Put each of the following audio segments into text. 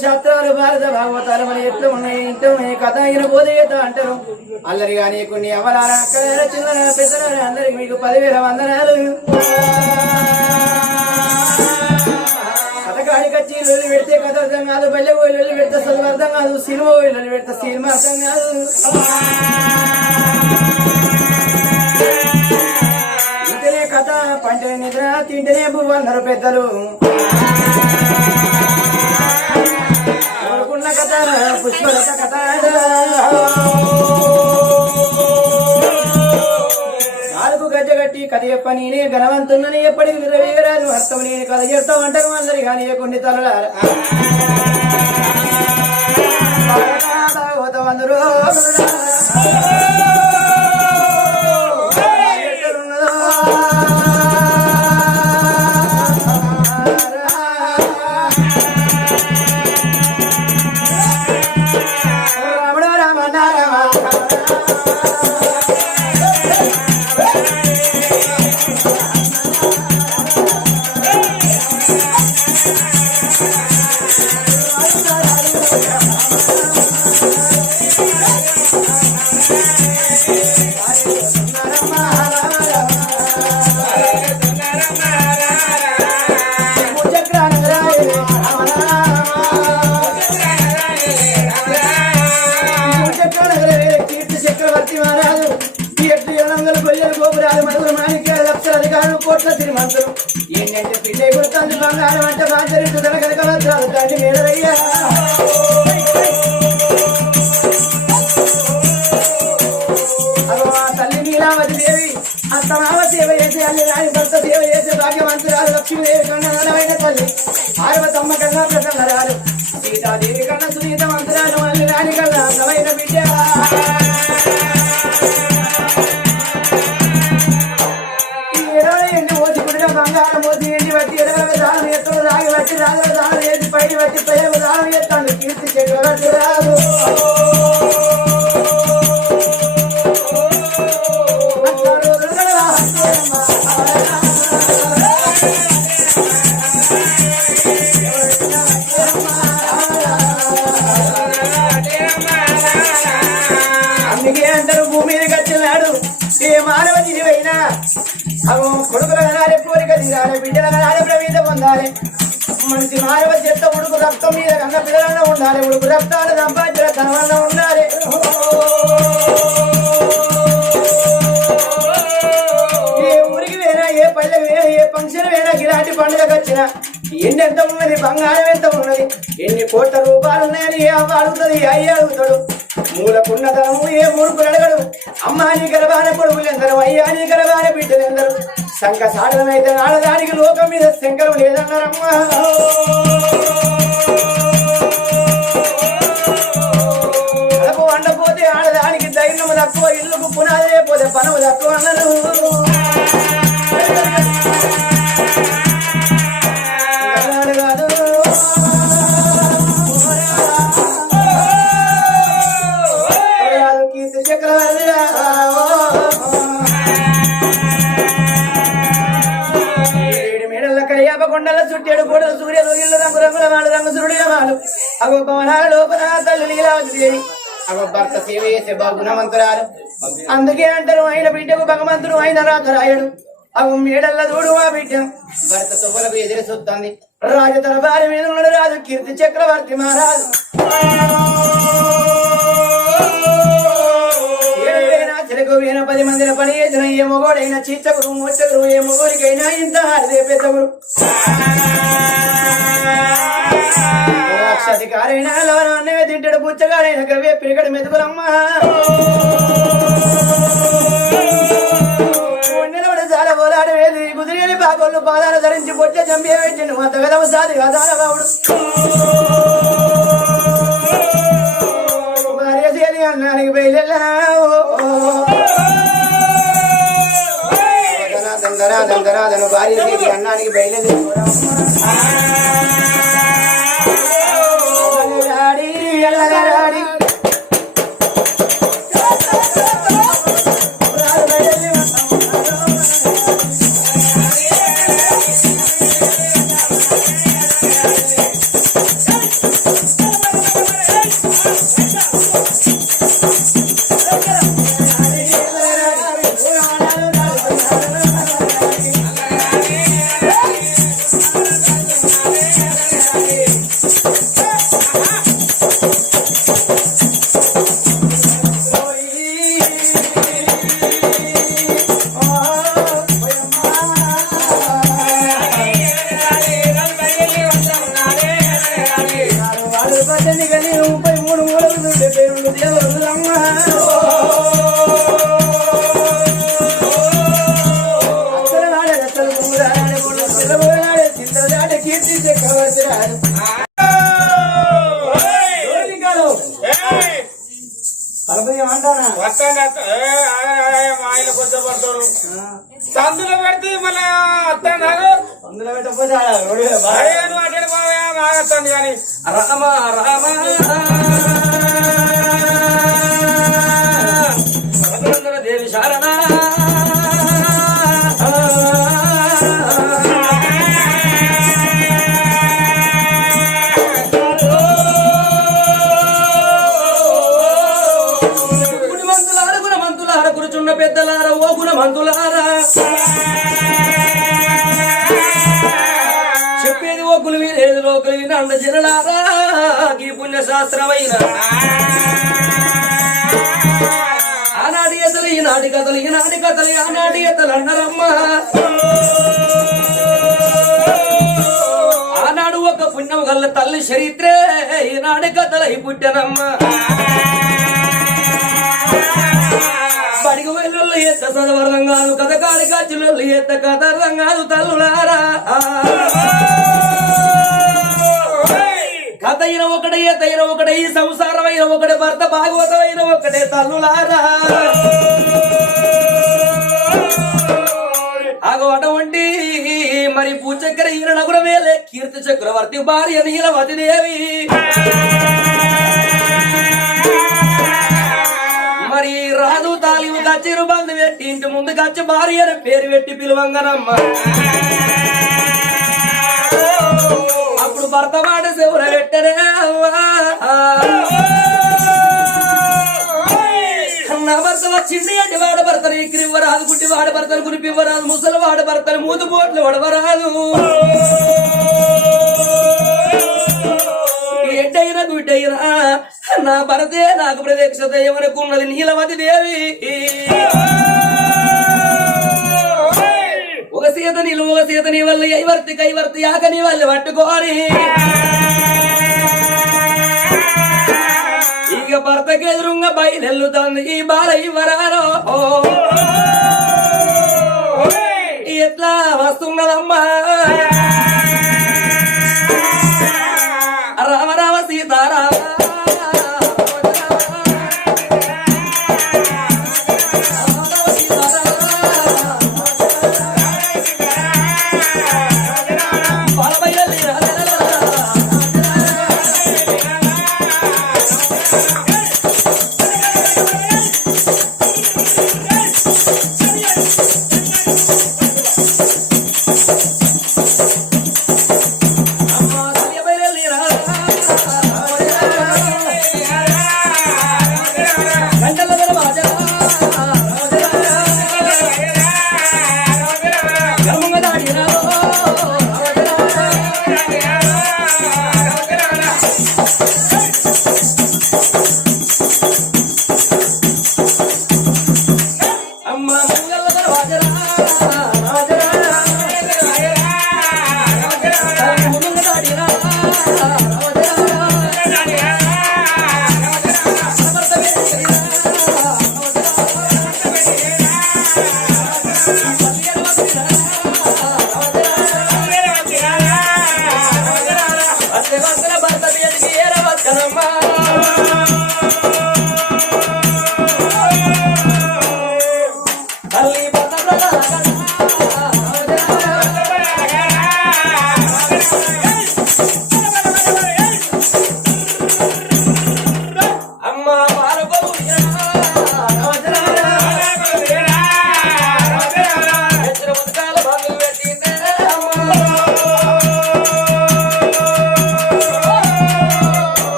శాస్త్రాలు భారత భాగవతాలు మన ఎట్లు ఉన్నాయి ఇంట్లో కథ అయిన బోధేత అంటారు అల్లరి కానీ కొన్ని అవలాల అక్కడ చిన్న పెద్దలారా అందరికి మీకు పదివేల వందనాలు. కథకాడికి వచ్చి లొల్లి పెడితే కథ అర్థం కాదు బల్లె పోయి లొల్లి పెడితే చదువు అర్థం కాదు సినిమా పోయి లొల్లి పెడితే సినిమా అర్థం కాదు. ఇంటనే కథ పంటే నిద్ర తింటేనే పువ్వు అన్నారు పెద్దలు. ఎవరుకున్న కథ పుష్పలత కథ. కథ చెప్ప నేనే ఘనవంతున్నని ఎప్పటికి నిరవేరాదు అర్థం నేను కథ చెప్తా వంటకం అందరి కానీ కొన్ని తలలార? అందరూ భాగ్యవంతురాలు లక్ష్మీదేవి కన్నా తల్లి పార్వతమ్మ కన్నా ప్రసన్నరాలు. సీతాదేవి కన్న సునీత మంత్రాలు మళ్ళీ రాణి కన్నా అందమైన బిడ్డ. అందుకే అందరూ భూమి మీద కచ్చినాడు ఏ మానవ జీవైనా అవు కొడుకుల కనాలి కోరిక తీరాలి బిడ్డల కనాలి ప్రవీత పొందాలి. మనిషి మానవ చెత్త ఉడుకు రక్తం మీద కన్న పిల్లలన్న ఉండాలి ఉడుకు రక్తాలు సంపాదించిన తన వల్ల ఎంత ఉన్నది బంగారం ఎంత ఉన్నది? ఎన్ని కోట్ల రూపాయలు ఉన్నాయని ఏ అవ్వ అడుగుతుంది అయ్యి అడుగుతాడు. మూలకున్నతనము ఏ మూడుకు అడగడు. అమ్మా నీ గర్భాన కొడుకులు ఎందరు అయ్యా నీ గర్భాన బిడ్డలు ఎందరు శంఖ సాడనమైతే ఆడదానికి లోకం మీద శంకరం లేదన్నారమ్మా. అలకు వండపోతే ఆడదానికి ధైర్యము తక్కువ ఇల్లుకు పునాదే పోతే పనము తక్కువ అన్నారు అగో భవనాల లోపల తల్లి నీలావతి అగో భర్త సేవ చేసే అందుకే అంటారు ఆయన బిడ్డకు భగవంతుడు ఆయన రాజరాయుడు అవు మేడల్ల చూడు ఆ బిడ్డ. భర్త తువ్వలకు ఎదురు చూస్తుంది. రాజు తన భార్య మీద రాజు కీర్తి చక్రవర్తి మహారాజు. ఏడైనా పది మందిన పని చేసిన ఏ మొగోడైనా చీచగురు మోచగురు ఏ మొగోడికైనా ఇంత హారదే పెద్దగురు అధికారైనా లోనే తింటాడు పుచ్చగాడైన గవే పిరిగడు మెతుకులమ్మా నిలబడి చాలా పోలాడు వేది కుదిరిని బాగోళ్ళు పాదాలు ధరించి పొట్ట చంపే పెట్టిండు మా తగదమ సాది అదాన బావుడు భార్య చేరి అన్నానికి బయలుదేరా దందరా దందరా దందను భార్య చేరి అన్నానికి బయలుదేరి పెడితే మళ్ళీ వస్తాను అందులో పెట్టకపోతే రోడ్డు మీద బాగా పోయా మాగొస్తుంది కానీ. రామ రామ జనలారా ఈ పుణ్య శాస్త్రమైన ఆనాటి ఎతలు ఈనాటి కథలు ఈనాటి కథలు ఆనాటి ఎతలు అన్నారమ్మా. ఆనాడు ఒక పుణ్యం గల్ల తల్లి చరిత్రే ఈనాటి కథలై ఈ పుట్టనమ్మా. బడికి వెళ్ళొల్లు ఎత్త చదవరం కథ కాడి కచ్చులు ఎత్త కథ రంగాలు తల్లులారా. కథ ఒకడే ఒకటే ఒకడే అయిన ఒకటే ఈ సంసారం అయిన భర్త భాగవతమైన అయిన ఒకటే తల్లులారా. ఆగో అటువంటి మరి పూచక్ర ఈయన నగురమేలే కీర్తి చక్రవర్తి భార్య నీలవతి దేవి. మరి రాదు తాలిము గచ్చిరు బంధు పెట్టి ఇంటి ముందు గచ్చి భార్య పేరు పెట్టి పిలువంగనమ్మ. నాకు భర్త మాట శివుర పెట్టరే నా భర్త వచ్చింది అంటే వాడ భర్తను ఎక్కిరివ్వరాదు గుడ్డి వాడ భర్తను కురిపివ్వరాదు ముసలి వాడ భర్తను మూతు బోట్లు వడవరాదు ఎడ్డైనా గుడ్డైనా నా భరతే నాకు ప్రత్యక్షత ఎవరకున్నది నీలవతి దేవి. ఒక సీత నీళ్ళు ఒక సీత నీ వల్ల ఐవర్తి కైవర్తి యాక నీ వల్ల పట్టుకోని ఇక భర్తకి ఎదురుంగా బయలుతుంది ఈ బాల ఇవ్వరారో ఎట్లా వస్తున్నదమ్మా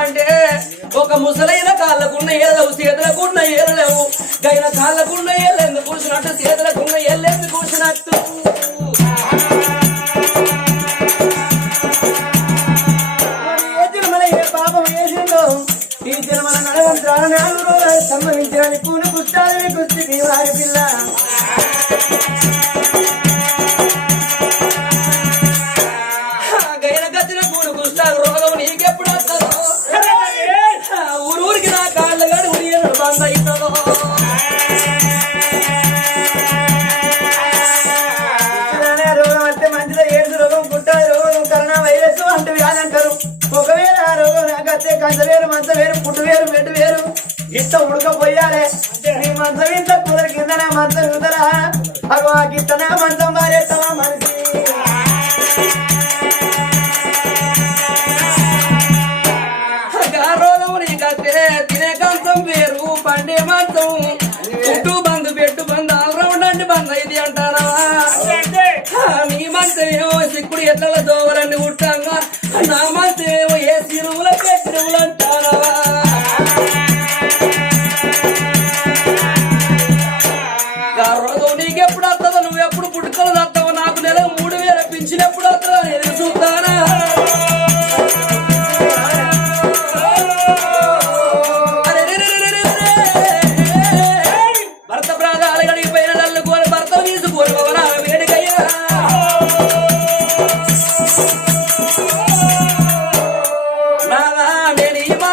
అంటే ఒక ముసలైన కాళ్ళకున్న ఏళ్ళవు చేతులకున్న ఏదలేవు గైన కాళ్ళకున్న ఏళ్ళు కూర్చున్నట్టు చేతులకున్న ఉన్న ఎందుకు కూర్చున్నట్టు ఈ జన్మల నడవంత్రాల నాలుగు రోజులు సంభవించడానికి కూని పుట్టాలని గుర్తి వారి పిల్ల. సిక్కుడు ఎట్ల దోవరాన్ని ఉంటాంగా నామదేవ ఏ సిరువుల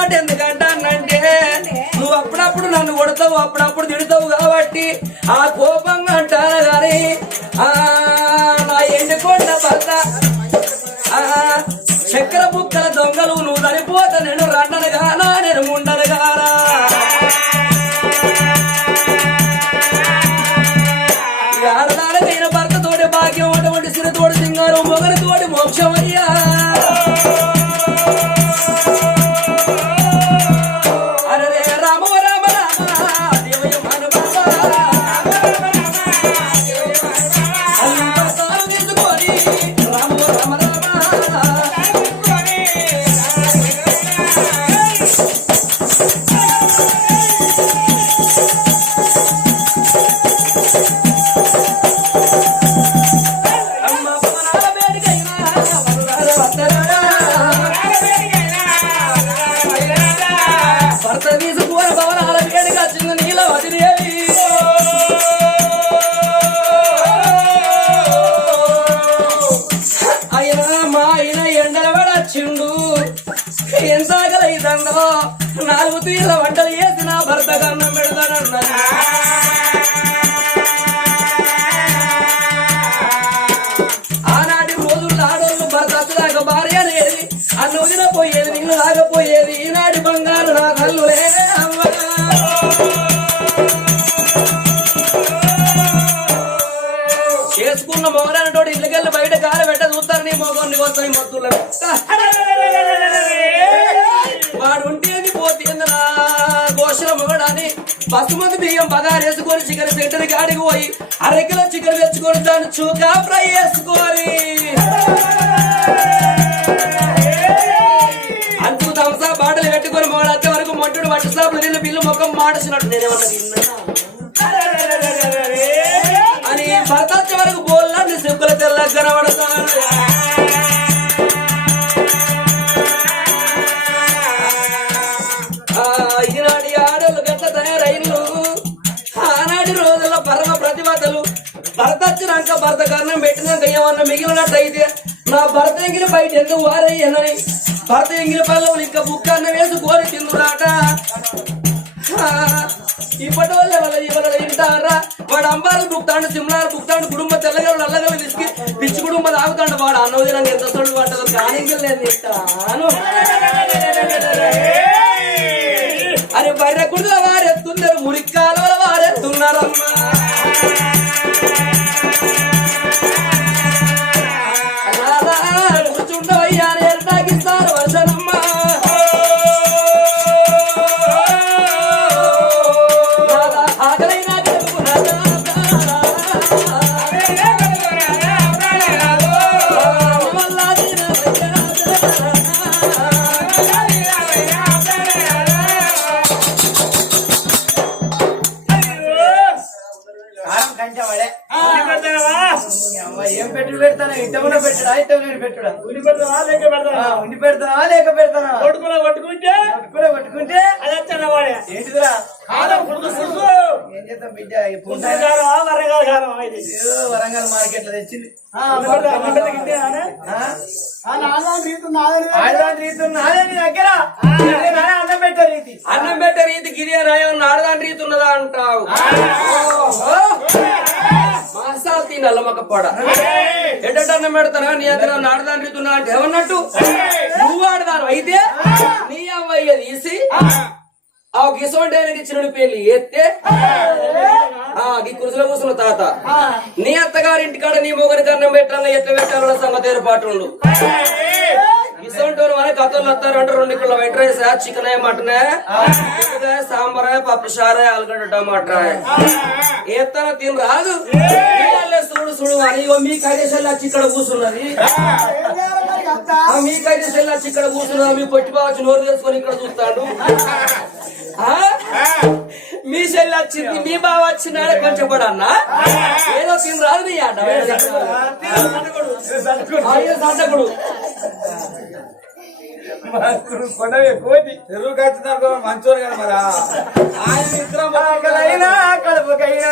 మాట ఎందుకంటానంటే నువ్వు అప్పుడప్పుడు నన్ను కొడతావు అప్పుడప్పుడు తిడతావు కాబట్టి ఆ కోపంగా అంటారా కానీ ఆ నా ఎండుకోండి భర్త పోతాయి మద్దుల వాడుంటేది పోతేందనా గోషల మొగడాని. పసుమంది బియ్యం పగారేసుకొని చికెన్ సెంటర్ కాడికి పోయి అరకిలో చికెన్ తెచ్చుకొని దాన్ని చూకా ఫ్రై చేసుకోరి అంతు తమసా బాటలు పెట్టుకొని మొగడతే వరకు మొట్టుడు మట్టి స్లాబ్లు నీళ్ళు బిల్లు ముఖం మాడసినట్టు నేనేమన్నా అని భర్త వరకు బోల్లా నీ సిబ్బల తెల్లగా పుట్టినాక భర్త కారణం పెట్టినాక ఏమన్నా మిగిలినట్టయితే నా భర్త ఎంగిన బయట ఎందుకు వారయ్యనని భర్త ఎంగిన పల్లవులు ఇంకా బుక్క అన్న వేసి కోరి తిందురాట. ఇప్పటి వల్ల వాళ్ళ ఇంటారా వాడు అంబారు బుక్తాండు సిమ్లారు బుక్తాండు కుటుంబ తెల్లగారు నల్లగలు తీసుకు పిచ్చి కుటుంబం తాగుతాడు. వాడు అన్నోదిన ఎంత చూడు వాడు? కానీ నేను బయట అరే బర్రె కుళ్ళ వారెత్తున్నారు ఉండి పెడతానా లేక కొట్టుకున్నా కొట్టుకుంటే పట్టుకునే పట్టుకుంటే అది వచ్చాను వాడే? ఏంటిదిరా? కాలం పుడుకు ఏం చేద్దాం బిడ్డ? వరగాల కాలం ఇది? ఏదో వరంగల్ మార్కెట్లో తెచ్చింది. అన్నం పెట్టే రీతి. అన్నం పెట్టే రీతి గిరియా రాయం నాడదాని రీతి ఉన్నదా అంటావు? సాల్తీ మాసాలు తినాలి మక్క పెడతారా నీ దగ్గర నాడదాని రీతి ఉన్నదా అంటే ఏమన్నట్టు? నువ్వు ఆడదాను అయితే నీ అమ్మాయి తీసి ఆ గిసోంటి ఆయనకి ఇచ్చిన పెళ్ళి ఎత్తే ఆ ఈ కురుసులో కూర్చున్న తాత. నీ అత్తగారింటి కాడ నీ మొగరి దండం పెట్టాలని ఎట్లా పెట్టాలన్న సంగతి ఏర్పాటు ఇసంటోరు మన కథలు వస్తారు అంటే రెండు kilo white rice chicken mutton sambar పప్పు చారే ఆలుగడ్డ టమాటా ఏతన తిని రాదు చూడు చూడు అని మీ కైదేశాలు వచ్చి ఇక్కడ కూర్చున్నది ఆ మీ కైదేశాలు వచ్చి ఇక్కడ కూర్చున్నది మీ పొట్టి బావచ్చు నోరు తెరుచుకొని ఇక్కడ చూస్తాడు. ఆ? మీ చెల్లి వచ్చింది మీ బావ వచ్చినాడే కొంచెం కూడా అన్న? ఏదో తిని రాదు నీ అడ్డ సంతకుడు చెరువు కట్టినారు మంచోరు కదా మరి ఆయన ఇద్దరం కడుపుకైనా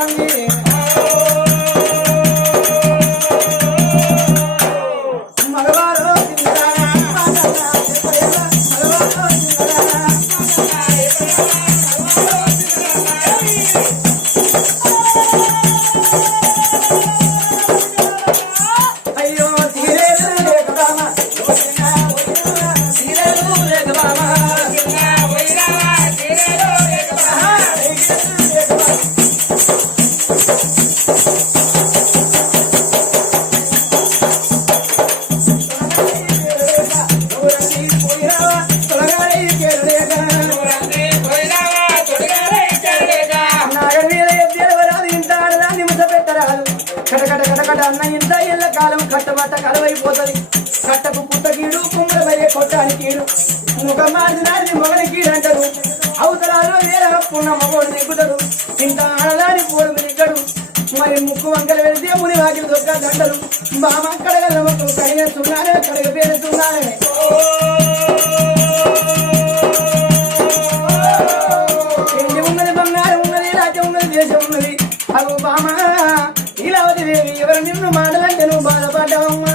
사장님. కటకట కటకట అన్న ఇంత ఇళ్ళ కాలం కట్టబట్ట కలవైపోతుంది కట్టకు పుట్ట కీడు కుమ్మల వరే కొట్టాని కీడు ముఖ మాదినాన్ని మొగని కీడు అంటారు అవతలాలు వేరే పున్న మగోడు దిగుతాడు ఇంత ఆడదాని పోడు దిగ్గడు మరి ముక్కు వంకలు వెళ్తే ముని వాకిలు దొక్క దండలు. బామ కడగల మొక్కలు కడిగేస్తున్నారే కడగ పేరుతున్నారే దేశం ఉన్నది అగో బామ నన్ను మాటలంటే నువ్వు బాధపడ్డావమ్మా?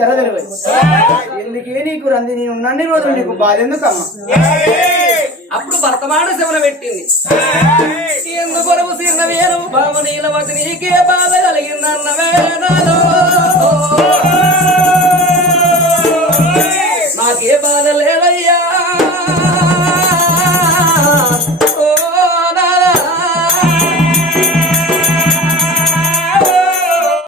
ధర తెలియదు ఎందుకే నీకు రంది? నేను ఉన్నన్ని రోజులు నీకు బాధ ఎందుకమ్మా అప్పుడు వర్తమాన శివన పెట్టింది. ఎందు పొరవు వేరు బావ నీలవతి నీకే బాధ కలిగిందన్న వేదలో నాకే బాధ లేదయ్యా.